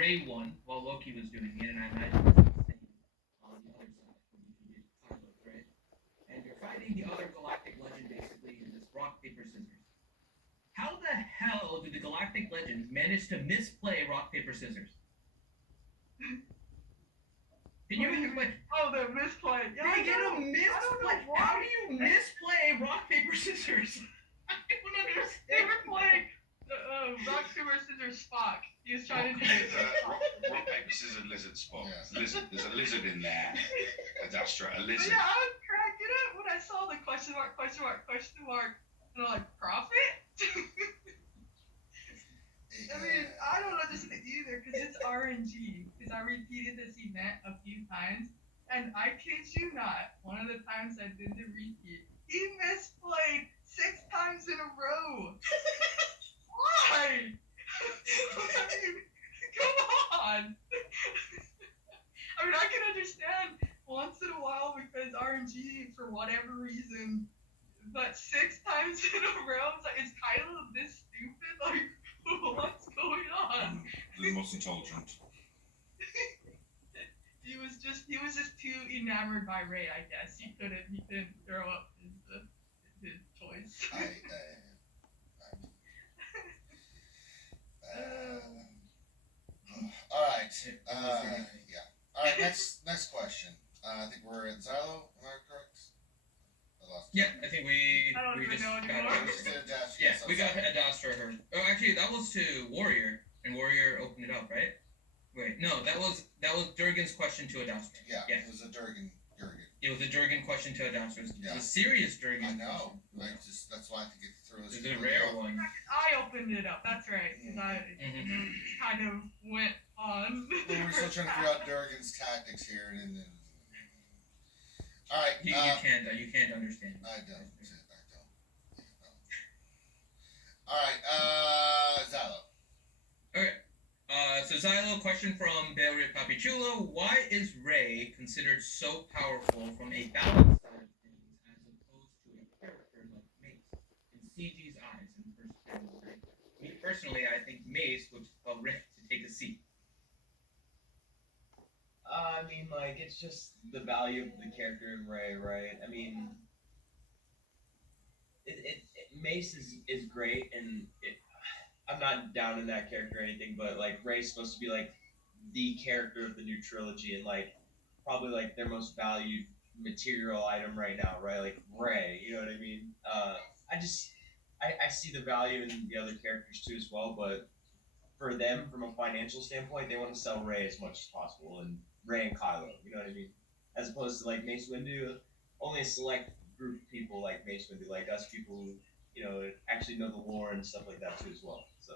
Ray won while Loki was doing it, and I imagine it's the same on the other side when you did Kylo, right? And you're fighting the other galactic legend basically in this rock paper scissors. How the hell do the galactic legends manage to misplay rock paper scissors? Can you explain? Oh, the misplay. Yeah, They get a misplay. How do you misplay rock paper scissors? I don't understand. They were playing rock, paper, scissors, Spock. He was trying to do it. Rock, paper, scissors, lizard spot. Yeah. Lizard. There's a lizard in there. A Astra, a lizard. But yeah, I was cracking up when I saw the question mark, and I'm like, profit? I mean, I don't understand either because it's RNG. Because I repeated this event a few times, and I kid you not, one of the times I did the repeat, he misplayed 6 times in a row. Why? I mean, come on. I mean, I can understand once in a while because RNG for whatever reason, but 6 times in a row, it's like, is Kylo this stupid? Like, what's going on? The most intelligent. He was just too enamored by Rey, I guess. He couldn't throw up his choice. All right. Yeah. All right. Next question. I think we're at Xylo. Am I correct? Yeah, I think we just know anymore. Yeah, we got Adastra her. Oh, actually, that was to Warrior, and Warrior opened it up, right? Wait, no, that was Durgan's question to Adastra. Yeah, it was a Durgan. It was a Durgan question to Adastra. It was a serious Durgan. I know. That's why I think it threw us. It's a rare one. I opened it up. That's right, because I kind of went on. Well, we're still trying to figure out Durgan's tactics here, and then. All right. You can't understand. I don't. All right. Xylo. Okay. So Xylo, question from Belria Papichulo. Why is Rey considered so powerful from a balance side of things as opposed to a character like Mace in CG's eyes in first person? Me personally, I think Mace would tell Rey to take a seat. I mean, like, it's just the value of the character in Rey, right? I mean, Mace is great, and I'm not down in that character or anything, but, like, Rey's supposed to be, like, the character of the new trilogy, and, like, probably, like, their most valued material item right now, right? Like, Rey, you know what I mean? I see the value in the other characters, too, as well, but for them, from a financial standpoint, they want to sell Rey as much as possible, and Rey and Kylo, you know what I mean? As opposed to like Mace Windu, only a select group of people like Mace Windu, like us people who, you know, actually know the lore and stuff like that too as well. So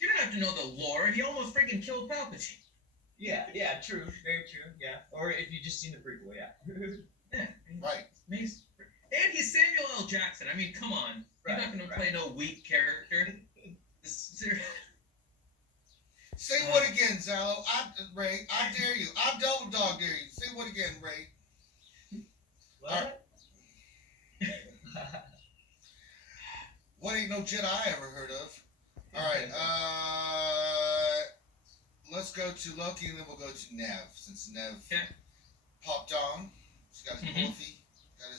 you don't have to know the lore. He almost freaking killed Palpatine. Yeah, true, very true. Yeah, or if you just seen the prequel, yeah. Right. Mace, and he's Samuel L. Jackson. I mean, come on, he's not gonna play no weak character. Say what again, Xylo? Rey, I dare you. I double dog dare you. Say what again, Rey? What? What ain't no Jedi I ever heard of? All right. Let's go to Loki, and then we'll go to Nev, since Nev popped on. He's got his Wolfie, got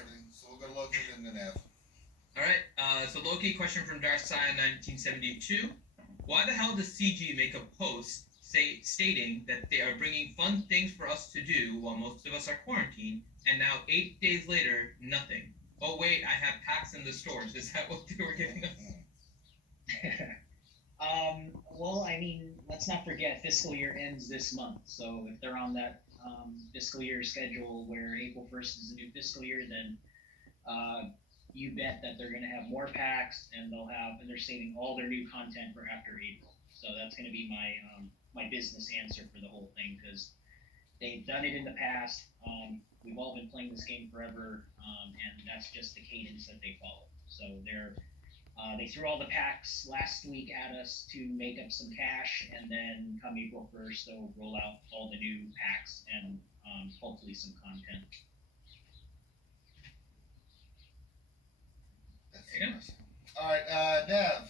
everything. So we'll go to Loki and then Nev. Alright, so Loki, question from Darkseid 1972. Why the hell does CG make a post stating that they are bringing fun things for us to do while most of us are quarantined, and now 8 days later, nothing? Oh wait, I have packs in the stores. Is that what they were giving us? Well, I mean, let's not forget fiscal year ends this month. So if they're on that fiscal year schedule where April 1st is the new fiscal year, then you bet that they're going to have more packs, and they're saving all their new content for after April. So that's going to be my business answer for the whole thing, because they've done it in the past. We've all been playing this game forever, and that's just the cadence that they follow. So they threw all the packs last week at us to make up some cash, and then come April 1st, they'll roll out all the new packs and hopefully some content. All right, Nev.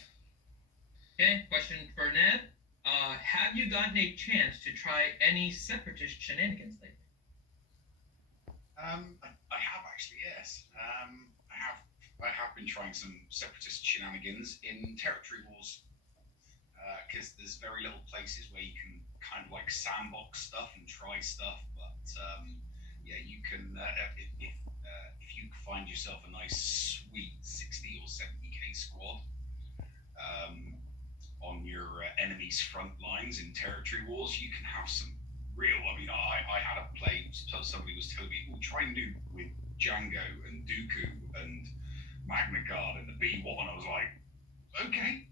Okay, question for Ned. Have you gotten a chance to try any separatist shenanigans lately? I have actually, yes. I have been trying some separatist shenanigans in territory wars because there's very little places where you can kind of like sandbox stuff and try stuff. But yeah, you can if you find yourself a nice sweet 60 or 70k squad on your enemy's front lines in territory wars, you can have some real. I mean, I had a play. So somebody was telling me, "Well, try and do with Django and Dooku and Magna Guard and the B1." And I was like, okay.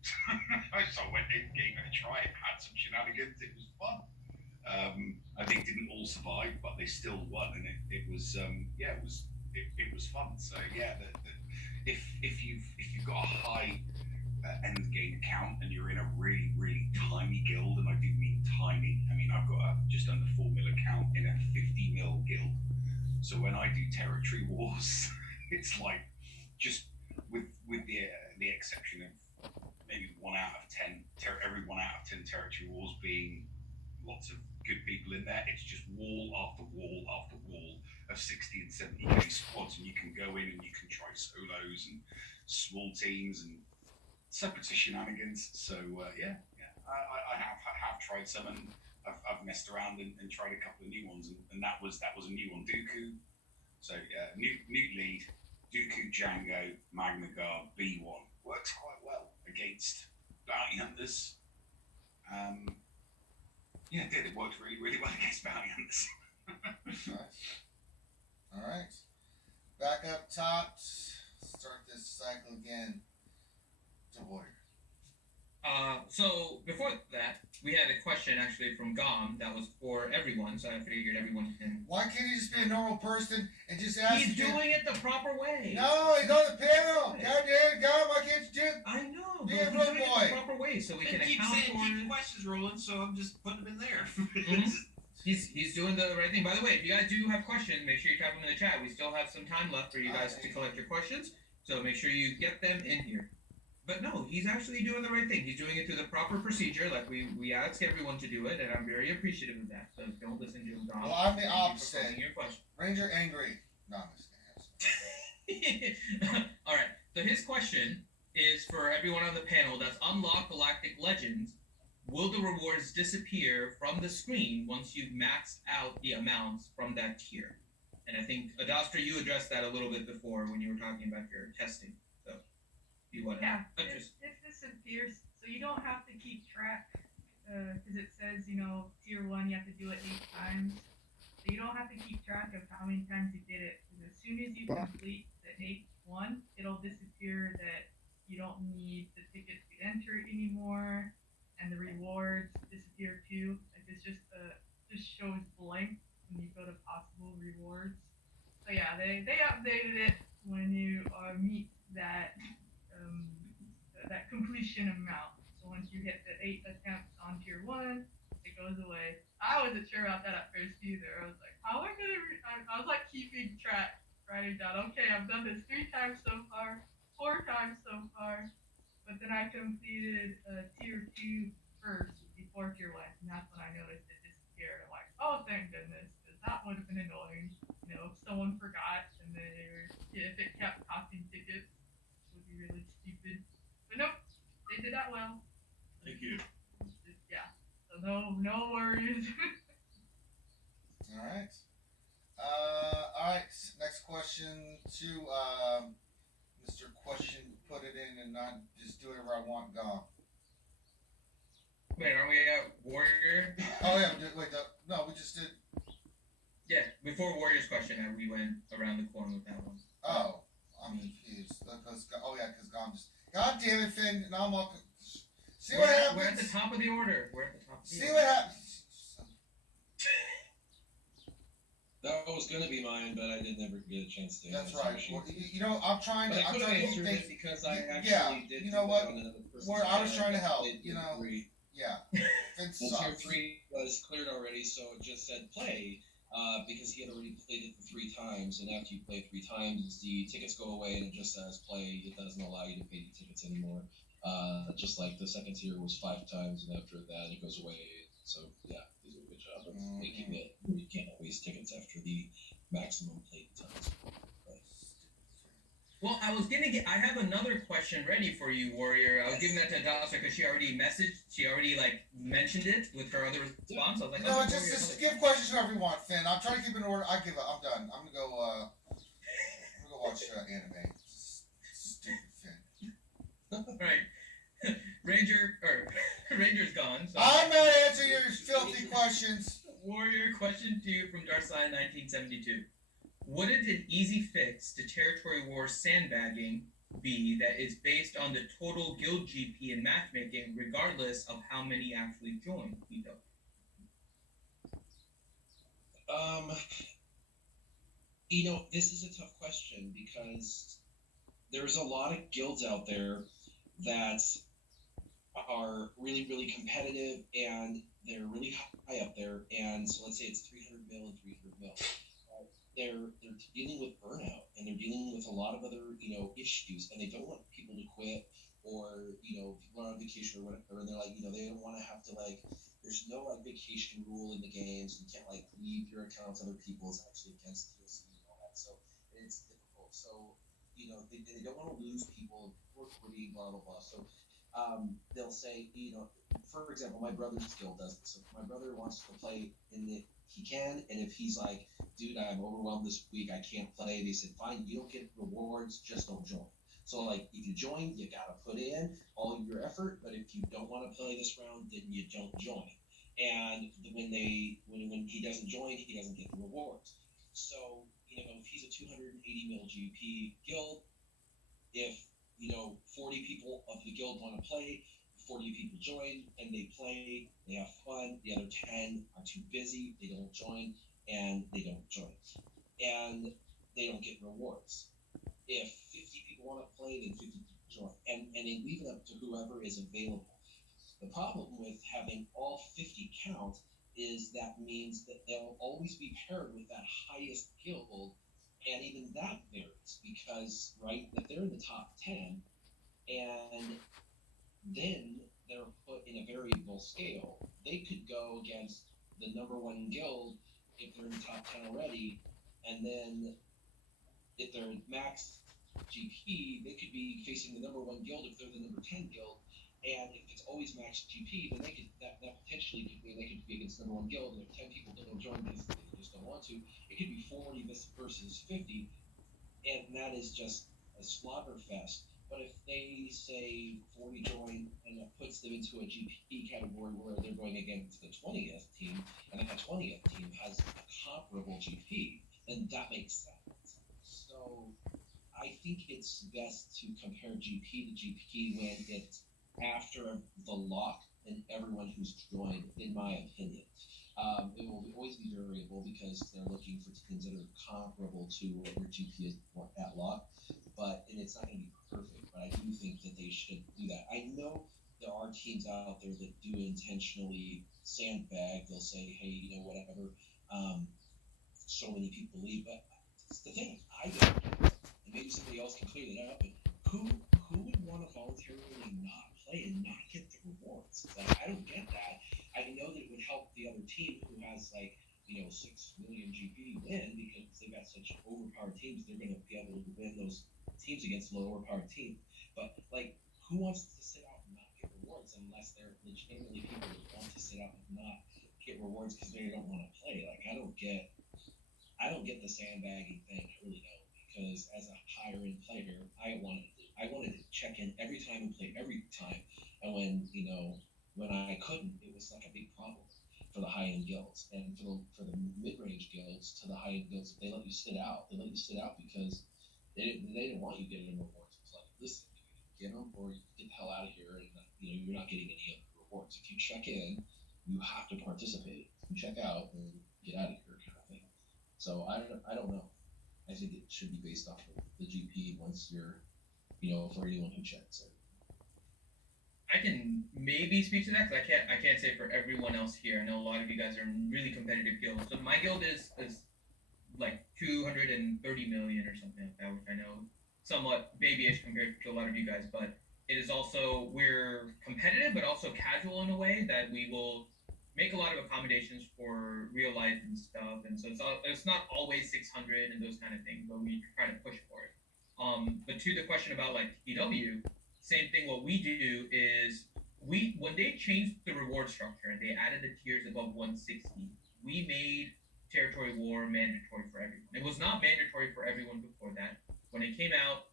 So I went in, gave it a try, had some shenanigans. It was fun. I think didn't all survive, but they still won, and it was yeah, it was fun. So yeah, if you've got a high end game account and you're in a really tiny guild, and I do mean tiny. I mean I've got a just under 4 mil account in a 50 mil guild. So when I do territory wars, it's like just with the exception of maybe 1 out of 10 every 1 out of 10 territory wars being lots of good people in there. It's just wall after wall after wall of 60 and 70k squads, and you can go in and you can try solos and small teams and separatist shenanigans. So yeah, I have tried some, and I've messed around and tried a couple of new ones, and that was a new one, Dooku. So yeah, new lead, Dooku, Django, Magna Guard, B1 works quite well against bounty hunters. Yeah, it did. It worked really well against bounty hunters. Nice. All right. Back up top. Start this cycle again. To Warrior. So before that, we had a question actually from Gom that was for everyone, so I figured everyone can. Why can't he just be a normal person and just ask? He's doing it the proper way. No, he's on the panel. God damn, God, why can't you do it? I know, Be but a he's road doing it boy. the proper way, so we can keep account saying for keep it. the questions rolling, so I'm just putting them in there. Mhm. He's doing the right thing. By the way, if you guys do have questions, make sure you type them in the chat. We still have some time left for you guys to collect your questions, so make sure you get them in here. But no, he's actually doing the right thing. He's doing it through the proper procedure, like we ask everyone to do it, and I'm very appreciative of that. So don't listen to him, Dom. Well, I'm the Thank you for opposite. posing your question. Ranger angry. No, I'm just kidding. All right. So his question is for everyone on the panel that's unlocked Galactic Legends. Will the rewards disappear from the screen once you've maxed out the amounts from that tier? And I think Adastra, you addressed that a little bit before when you were talking about your testing. So you want to? Yeah, it disappears, so you don't have to keep track, because it says, tier 1 you have to do it 8 times. So you don't have to keep track of how many times you did it, because as soon as you complete the 8th one, it'll disappear that you don't need the tickets to enter it anymore, and the rewards disappear too. Like it's just shows blank when you go to possible rewards. So yeah, they updated it when you meet that that completion amount. So once you hit the 8 attempts on tier 1, it goes away. I wasn't sure about that at first either. I was like, how am I gonna? I was like keeping track, writing down. Okay, I've done this 3 times so far, 4 times so far. But then I completed tier 2 first before tier 1, and that's when I noticed it disappeared. I'm like, oh, thank goodness, because that would have been annoying. If someone forgot and if it kept costing tickets, it would be really stupid. But nope, they did that well. Thank you. Yeah, so no worries. All right. All right. Next question to Mr. Question. Put it in and not just do whatever I want. Gone. Wait, are we at Warrior? Oh yeah. Wait. No, we just did. Yeah, before Warrior's question, we went around the corner with that one. Oh, I'm confused. Because Gone just. God damn it, Finn! Now I'm all. See what happens. We're at the top of the order. See what happens. That was gonna be mine, but I did never get a chance to. That's answer right. it. Well, I'm trying But to. I I'm could have trying to answered keep it things. because I actually Yeah, did. you know do what? it on another person's Where I was side. trying to help, Played you tier know. 3. Yeah. Finn Well, tier sucks. 3 was cleared already, so it just said play. Because he had already played it 3 times, and after you play 3 times, the tickets go away and it just says play. It doesn't allow you to pay the tickets anymore. just like the second tier was 5 times, and after that it goes away. So yeah, they do a good job of making it where you can't waste tickets after the maximum play times. Well, I have another question ready for you, Warrior. I was giving that to Adasa because she already mentioned it with her other response. I was like, no, just give questions to whoever you want, Finn. I'm trying to keep it in order. I give up. I'm done. I'm gonna go watch anime. Stupid Finn. Right. Ranger's gone. So. I'm not answering your filthy questions. Warrior, question to you from Darsai 1972. Wouldn't an easy fix to territory war sandbagging be that is based on the total guild GP in matchmaking, regardless of how many actually join? This is a tough question because there's a lot of guilds out there that are really, really competitive and they're really high up there. And so let's say it's 300 mil and 300 mil. They're dealing with burnout and they're dealing with a lot of other issues, and they don't want people to quit or people are on vacation or whatever, and they're like they don't want to have to there's no vacation rule in the games. You can't leave your account to other people. It's actually against TLC and all that, so it's difficult. So they don't want to lose people or quitting, blah blah blah. So they'll say for example, my brother's guild does this. So if my brother wants to play in the he can, and if he's like, dude, I'm overwhelmed this week, I can't play, they said, fine, you don't get rewards, just don't join. So if you join, you gotta put in all of your effort, but if you don't want to play this round, then you don't join. And when he doesn't join, he doesn't get the rewards. So if he's a 280 mil GP guild, if 40 people of the guild want to play, 40 people join and they play, they have fun, the other 10 are too busy, they don't join, and they don't join. And they don't get rewards. If 50 people want to play, then 50 people join. And they leave it up to whoever is available. The problem with having all 50 count is that means that they'll always be paired with that highest guild, and even that varies because, if they're in the top 10, and then they're put in a variable scale. They could go against the number 1 guild if they're in the top 10 already, and then if they're max GP, they could be facing the number 1 guild if they're the number 10 guild. And if it's always max GP, then that potentially could mean they could be against the number 1 guild, and if 10 people don't join because they just don't want to, it could be 40 versus 50, and that is just a slaughter fest. But if they say 40 join, and that puts them into a GP category where they're going against the 20th team, and that 20th team has a comparable GP, then that makes sense. So I think it's best to compare GP to GP when it's after the lock and everyone who's joined, in my opinion. It will always be variable because they're looking for teams that are comparable to what your GP is at lock, and it's not going to be perfect, but I do think that they should do that. I know there are teams out there that do intentionally sandbag. They'll say, hey, whatever, so many people leave, but the thing is, I don't, and maybe somebody else can clear that up, but who would want to voluntarily not play and not get the rewards? I don't get that. I know that it would help the other team who has 6 million GP win because they've got such overpowered teams. They're going to be able to win those teams against lower powered teams. But who wants to sit out and not get rewards unless they're legitimately people that want to sit out and not get rewards because they don't want to play? I don't get the sandbagging thing. I really don't, because as a higher end player, I wanted to check in every time and play every time. And when I couldn't, it was a big problem for the high end guilds, and for the mid range guilds to the high end guilds. If they let you sit out, because they didn't want you getting rewards. It's like, listen, you get them or you get the hell out of here, and you're not getting any other rewards. If you check in, you have to participate. If you check out, and get out of here, kind of thing. So I don't know. I think it should be based off of the GP once you're, for anyone who checks it. I can maybe speak to that because I can't say for everyone else here. I know a lot of you guys are in really competitive guilds. So my guild is 230 million or something like that, which I know somewhat babyish compared to a lot of you guys, but it is also we're competitive but also casual in a way that we will make a lot of accommodations for real life and stuff. And so it's not always 600 and those kind of things, but we try to push for it. But to the question about like TW, same thing. What we do is when they changed the reward structure and they added the tiers above 160, we made territory war mandatory for everyone. It was not mandatory for everyone before that. When it came out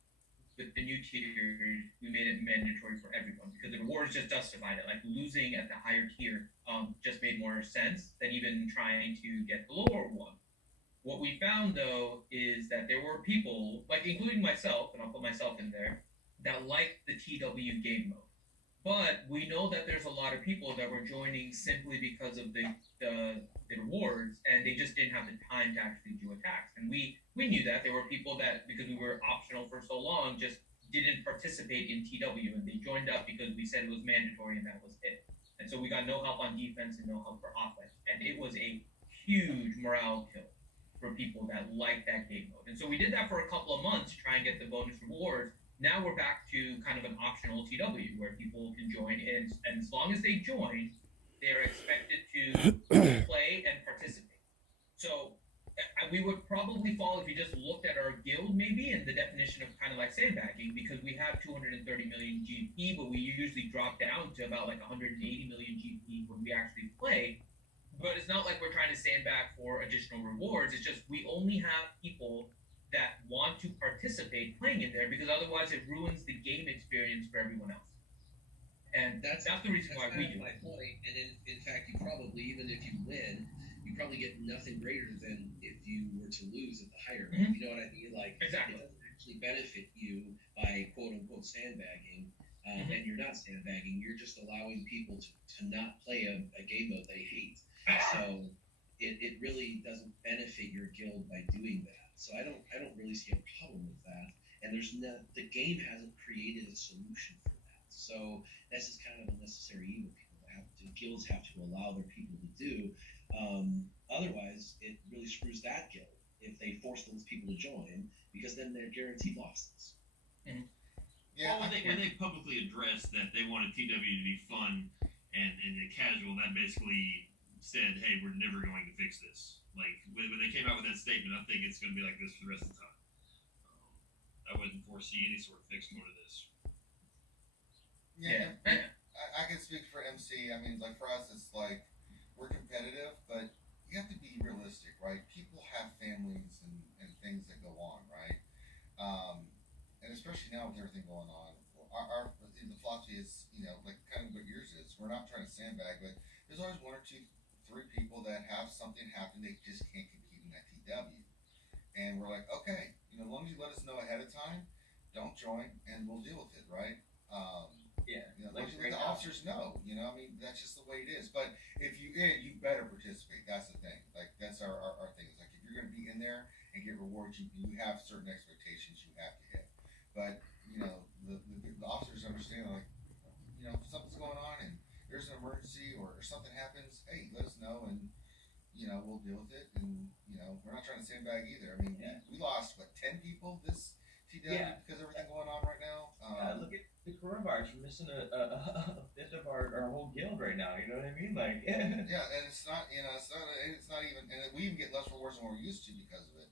with the new tiers, we made it mandatory for everyone because the rewards just justified it. Like losing at the higher tier just made more sense than even trying to get the lower one. What we found though is that there were people, like including myself, and I'll put myself in there, that liked the TW game mode. But we know that there's a lot of people that were joining simply because of the rewards, and they just didn't have the time to actually do attacks. And we knew that there were people that, because we were optional for so long, just didn't participate in TW, and they joined up because we said it was mandatory, and that was it. And so we got no help on defense and no help for offense, and it was a huge morale kill for people that liked that game mode. And so we did that for a couple of months to try and get the bonus rewards. Now we're back to kind of an optional TW where people can join, and as long as they join, they're expected to play and participate. So we would probably fall if you just looked at our guild maybe and the definition of kind of like sandbagging, because we have 230 million GP, but we usually drop down to about like 180 million GP when we actually play. But it's not like we're trying to sandbag for additional rewards. It's just we only have people that want to participate playing in there, because otherwise it ruins the game experience for everyone else. And that's the reason why we do my it. point. And in fact, you probably, even if you win, you probably get nothing greater than if you were to lose at the higher. Mhm. You know what I mean? Like, Exactly. it doesn't actually benefit you by quote unquote sandbagging. And you're not sandbagging. You're just allowing people to not play a game mode they hate. So it really doesn't benefit your guild by doing that. So I don't really see a problem with that. And the game hasn't created a solution for that. So this is kind of a necessary evil. Guilds have to allow their people to do. Otherwise, it really screws that guild if they force those people to join, because then they're guaranteed losses. Mm-hmm. Yeah, well, when they publicly addressed that they wanted TW to be fun and casual, that basically said, hey, we're never going to fix this. Like, when they came out with that statement, I think it's going to be like this for the rest of the time. I wouldn't foresee any sort of fix more to this. Yeah, I can speak for MC. I mean, like for us, it's like we're competitive, but you have to be realistic, right? People have families and things that go on, right? And especially now with everything going on, our the philosophy is, like kind of what yours is. We're not trying to sandbag, but there's always one or two, three people that have something happen they just can't compete in that TW, and we're like, okay, as long as you let us know ahead of time, don't join, and we'll deal with it, right? Like the officers know, I mean, that's just the way it is. But if you better participate. That's the thing. Like, that's our thing. It's like, if you're going to be in there and get rewards, you have certain expectations you have to hit. But, the officers understand, like, if something's going on and there's an emergency or something happens, hey, let us know, and, we'll deal with it. And, we're not trying to sandbag either. I mean, we lost, 10 people this TW because of everything going on right now? Look at the coronavirus. We're missing a fifth of our whole guild right now. You know what I mean? Like, yeah, and it's not even, and we even get less rewards than we're used to because of it.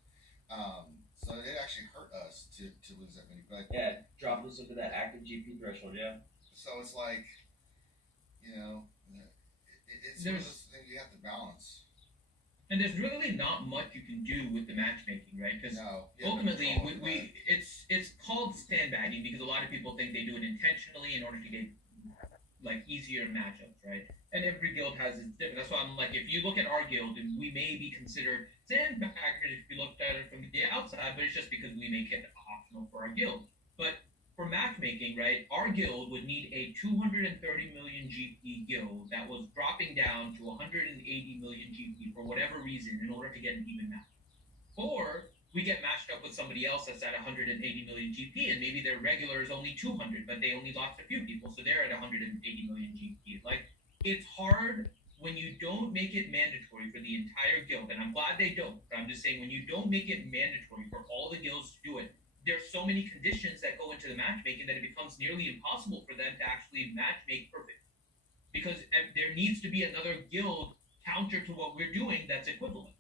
So it actually hurt us to lose that many. But dropped us into that active GP threshold. Yeah. So it's like, it's one of those things you have to balance. And there's really not much you can do with the matchmaking, right? Because ultimately, it's called sandbagging because a lot of people think they do it intentionally in order to get like easier matchups, right? And every guild has its different. That's why I'm like, if you look at our guild, and we may be considered sandbaggers if you looked at it from the outside, but it's just because we make it optional for our guild. But for matchmaking, right, our guild would need a 230 million GP guild that was dropping down to 180 million GP for whatever reason in order to get an even match. Or we get matched up with somebody else that's at 180 million GP, and maybe their regular is only 200, but they only lost a few people, so they're at 180 million GP. Like, it's hard when you don't make it mandatory for the entire guild, and I'm glad they don't, but I'm just saying when you don't make it mandatory for all the guilds to do it, there's so many conditions that go into the matchmaking that it becomes nearly impossible for them to actually matchmake perfect. because there needs to be another guild counter to what we're doing that's equivalent.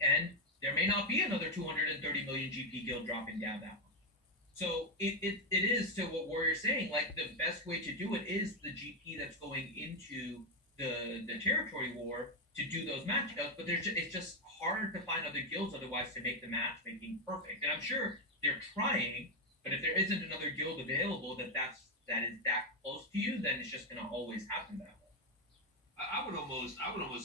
And there may not be another 230 million GP guild dropping down that much. So it is to what Warrior's saying, like the best way to do it is the GP that's going into the territory war to do those matchups, but it's just hard to find other guilds otherwise to make the matchmaking perfect. And I'm sure they're trying, but if there isn't another guild available that is that close to you, then it's just gonna always happen that way. I would almost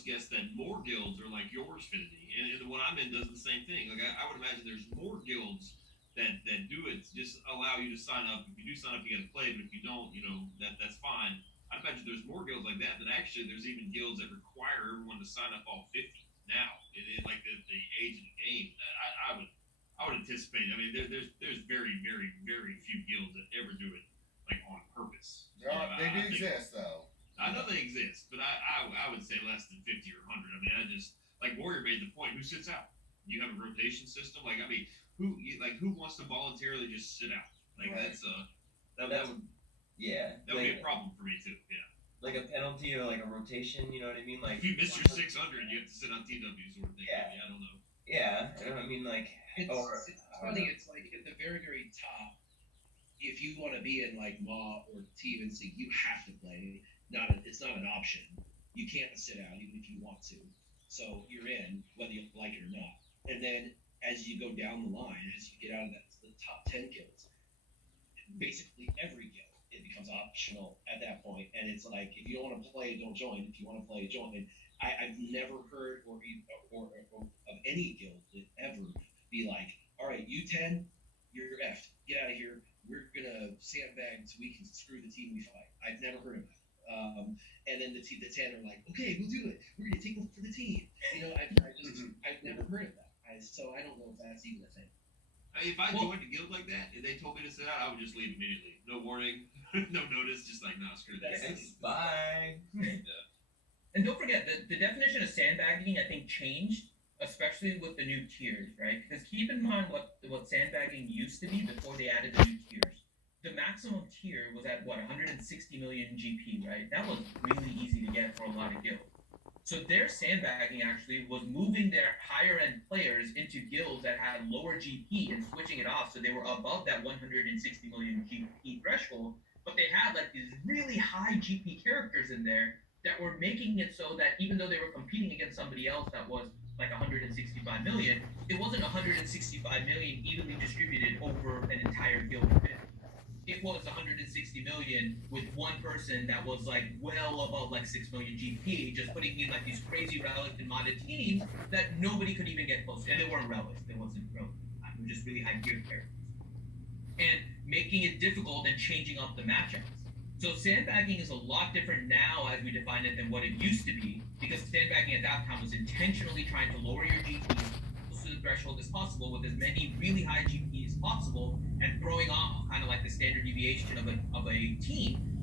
guess that more guilds are like yours, Finity, and the one I'm in does the same thing. Like I would imagine there's more guilds that do it, just allow you to sign up. If you do sign up, you got to play, but if you don't, that's fine. I imagine there's more guilds like that. But actually, there's even guilds that require everyone to sign up all 50 now. It like the age of the game. I would anticipate. I mean, there's very very very few guilds that ever do it like on purpose. They do exist though. I know they exist, but I would say less than 50 or 100. I mean, like Warrior made the point. Who sits out? You have a rotation system. Like, I mean, who wants to voluntarily just sit out? Like, Right. that would be a problem for me too. Yeah. Like a penalty or like a rotation, you know what I mean? Like If you miss your 600, you have to sit on TW sort of thing. Yeah. Maybe, I don't know. yeah, I mean like It's, or it's funny. It's like at the very, very top. If you want to be in like MAW or Team Instinct, you have to play. It's not an option. You can't sit out even if you want to. So you're in whether you like it or not. And then as you go down the line, as you get out of the top 10 guilds, basically every guild it becomes optional at that point. And it's like if you don't want to play, don't join. If you want to play, join. And I've never heard or of any guild that ever be like, all right, you 10, you're effed. Get out of here. We're gonna sandbag so we can screw the team we fight. I've never heard of that. And then the 10 are like, okay, we'll do it. We're gonna take one for the team. I've never heard of that. So I don't know if that's even a thing. If I joined a guild like that and they told me to sit out, I would just leave immediately. No warning, no notice. Just like, no, screw this. bye. And don't forget the definition of sandbagging I think changed, especially with the new tiers, right? Because keep in mind what sandbagging used to be before they added the new tiers. The maximum tier was at 160 million GP, right? That was really easy to get for a lot of guilds. So their sandbagging actually was moving their higher end players into guilds that had lower GP and switching it off so they were above that 160 million GP threshold, but they had like these really high GP characters in there that were making it so that even though they were competing against somebody else that was like 165 million, it wasn't 165 million evenly distributed over an entire guild event. It was 160 million with one person that was like well above like 6 million GP, just putting in like these crazy relic and modded teams that nobody could even get close to. And they weren't relics, they wasn't relics. They were just really high gear characters. And making it difficult and changing up the matchups. So sandbagging is a lot different now as we define it than what it used to be, because sandbagging at that time was intentionally trying to lower your GP to the threshold as possible with as many really high GP as possible and throwing off kind of like the standard deviation of a team